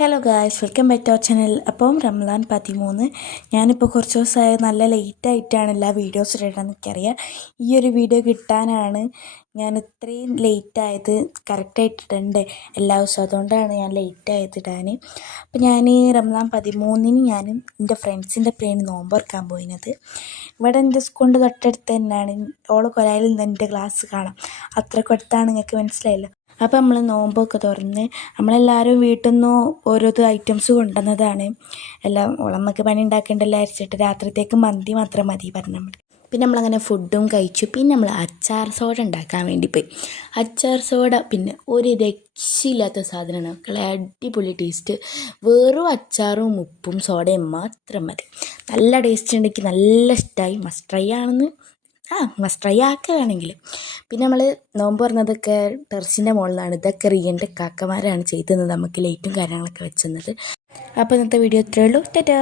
Hello guys, welcome back to our channel. അപ്പം റംസാൻ 13 ഞാനിപ്പോൾ കുറച്ച് ദിവസമായി നല്ല ലേറ്റായിട്ടാണ് എല്ലാ വീഡിയോസ് ഇടണമെന്ന് എനിക്കറിയാം. ഈ ഒരു വീഡിയോ കിട്ടാനാണ് ഞാൻ ഇത്രയും ലേറ്റായത്. കറക്റ്റായിട്ടിട്ടുണ്ട് എല്ലാ ദിവസവും, അതുകൊണ്ടാണ് ഞാൻ ലേറ്റായത് ഇടാൻ. അപ്പം ഞാൻ റംസാൻ 13 ഞാനും എൻ്റെ ഫ്രണ്ട്സിൻ്റെ പേരിന് നോമ്പുറക്കാൻ പോയിനത്. ഇവിടെ എൻ്റെ സ്കൂളിൻ്റെ തൊട്ടടുത്ത് തന്നെയാണ്. ഓള് കൊലായിൽ നിന്ന് എൻ്റെ ക്ലാസ് കാണാം. അത്രയ്ക്ക് അടുത്താണ്, നിങ്ങൾക്ക് മനസ്സിലായല്ലോ. അപ്പോൾ നമ്മൾ നോമ്പൊക്കെ തുറന്ന് നമ്മളെല്ലാവരും വീട്ടിൽ നിന്ന് ഓരോരോ ഐറ്റംസ് കൊണ്ടുവന്നതാണ്. എല്ലാം നമുക്ക് പണി ഉണ്ടാക്കേണ്ടല്ലോ അരിച്ചിട്ട് രാത്രിത്തേക്ക് മന്തി മാത്രം മതി പറഞ്ഞു നമ്മൾ. പിന്നെ നമ്മളങ്ങനെ ഫുഡും കഴിച്ചു. പിന്നെ നമ്മൾ അച്ചാർ സോഡ ഉണ്ടാക്കാൻ വേണ്ടി പോയി. അച്ചാർ സോഡ പിന്നെ ഒരു രക്ഷയില്ലാത്ത സാധനമാണ് മക്കളെ, അടിപൊളി ടേസ്റ്റ്. വെറും അച്ചാറും ഉപ്പും സോഡയും മാത്രം മതി. നല്ല ടേസ്റ്റ് ഉണ്ട്, എനിക്ക് നല്ല ഇഷ്ടമായി. മസ്റ്റ് ട്രൈ ആണെന്ന് മസ്റ്റ് ട്രൈ ആക്കുകയാണെങ്കിൽ. പിന്നെ നമ്മൾ നോമ്പ് പറഞ്ഞതൊക്കെ ടെറസിൻ്റെ മുകളിലാണ്. ഇതൊക്കെ റിയൻ്റെ കാക്കമാരാണ് ചെയ്തത്, നമുക്ക് ലൈറ്റും കാര്യങ്ങളൊക്കെ വെച്ചത്. അപ്പോൾ ഇന്നത്തെ വീഡിയോ ഇത്രയേ ഉള്ളൂ. ടാറ്റാ.